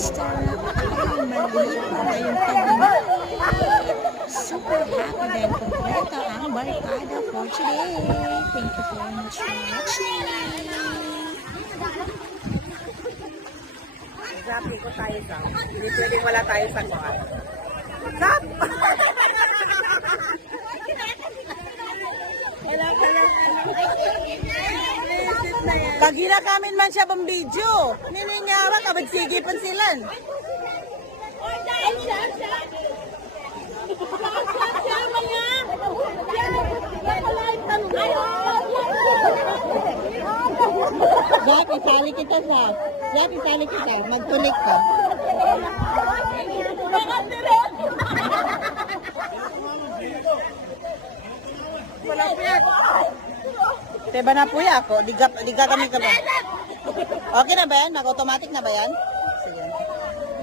star na ay maliit na ngayong tabi. Super happy dahil kompleto ang barkada for today. Thank you very much for watching. Happy ko tayo sa. Hindi pwedeng wala tayo sa kuwan. Stop! Pag hinakamin man siya bang video, nininyawa ka, magsigipan silan. Zap, isali kita, Zap. Zap, isali kita. Magtulik ka. Wala po yan. Diba na po yan ako? Diga kami ka ba? Okay na ba yan? Mag-automatic na ba yan? Sige.